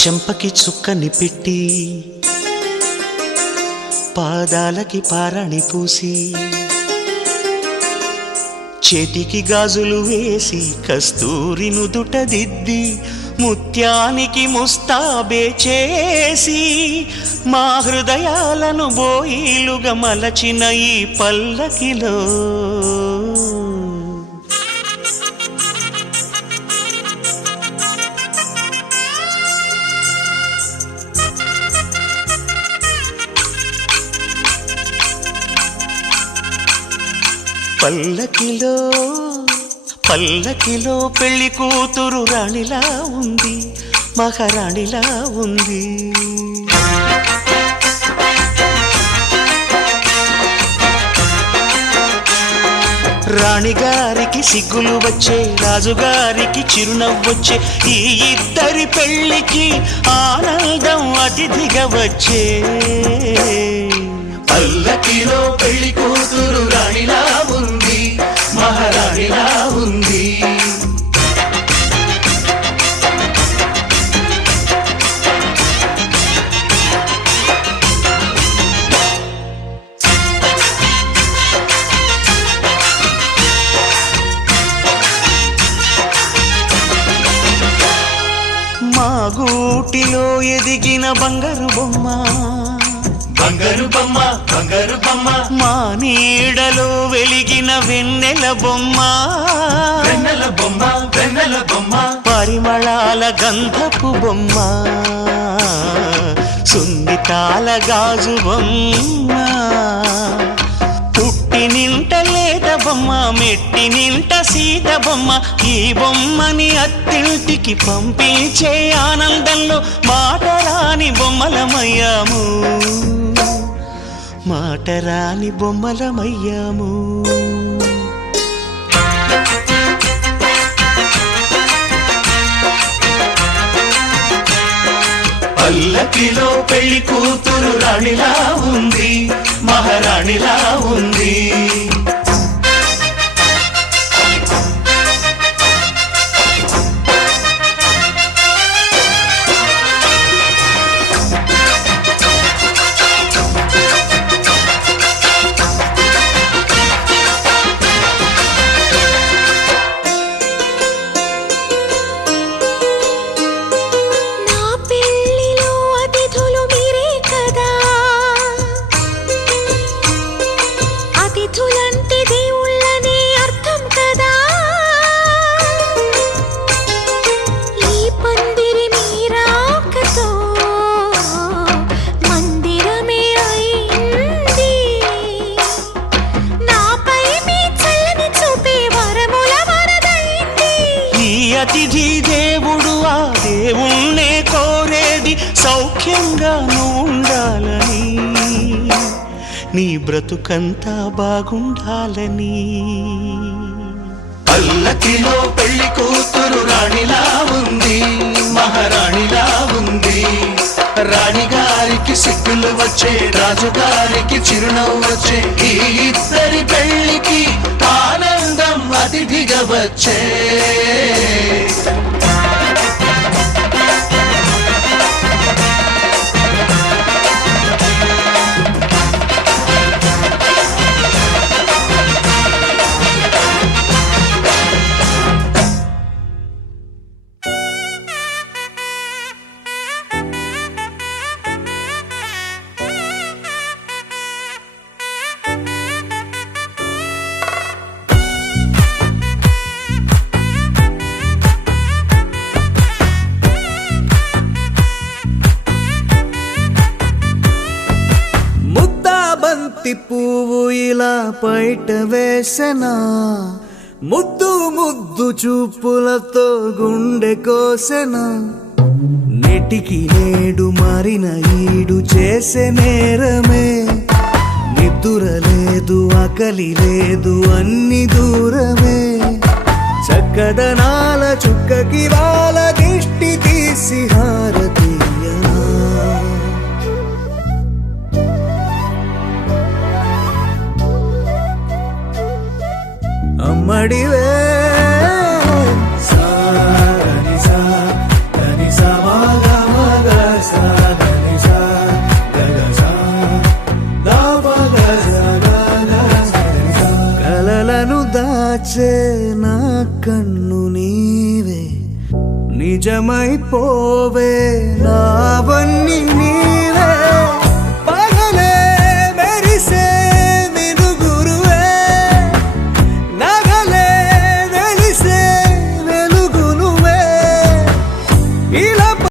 చెంపకి చుక్కని పెట్టి పాదాలకి పారాణి పూసి చేతికి గాజులు వేసి కస్తూరి నుదుట దిద్ది ముత్యానికి ముస్తాబే చేసి మా హృదయాలను బోయిలుగా మలచిన ఈ పల్లకిలో పల్లకిలో పల్లకిలో పెళ్లి కూతురు రాణిలా ఉంది, మహారాణిలా ఉంది. రాణిగారికి సిగ్గులు వచ్చే, రాజుగారికి చిరునవ్వొచ్చే, ఈ ఇద్దరి పెళ్లికి ఆనందం అతిథిగా వచ్చే. పల్లకిలో పెళ్లి కూతురు రాణిలా ఉంది, మహారాణిలా ఉంది. మా గూటిలో ఎదిగిన బంగారు బొమ్మ, బంగారు బొమ్మ, బంగారు బొమ్మ. మా నీడలో వెలిగిన వెన్నెల బొమ్మ, వెన్నెల బొమ్మ, వెన్నెల బొమ్మ. పరిమళాల గంధపు బొమ్మ, సున్నితాల గాజు బొమ్మ. పుట్టి నింట లేత బొమ్మ, మెట్టి నింట సీత బొమ్మ. ఈ బొమ్మని అత్తింటికి పంపించే ఆనందంలో మాటరాని బొమ్మలమయ్యాము, మాటరాని బొమ్మలమయ్యాము. పల్లకిలో పెళ్లి కూతురు రాణిలా ఉంది, మహారాణిలా ఉంది. అతిథి దేవుడు ఆ దేవుణ్ణే కోరేది సౌఖ్యంగా నువ్వు ఉండాలని, నీ బ్రతుకంతా బాగుండాలని. పల్లకిలో పెళ్లి కూతురు రాణిలా ఉంది, మహారాణిలా ఉంది. రాణిగారికి సిగ్గులు వచ్చే, రాజుగారికి చిరునవ్వు వచ్చే, ఈ ఇద్దరి పెళ్లికి ఆనందం అతిథిగా వచ్చే. పువ్వు ఇలా బయట వేసెనా, ముద్దు ముద్దు చూపులతో గుండె కోసెనా. నెటికి నేడు మారిన ఈడు చేసే నేరమే, నిద్ర లేదు ఆకలి లేదు అన్ని దూరమే. చక్కదనాల చుక్కకి వాళ్ళ దిష్టి తీసి హారతీయనా. అమ్మడివే సాని సా దని సా దాచే నా కన్ను నీవే నిజమైపోవే నావన్నీ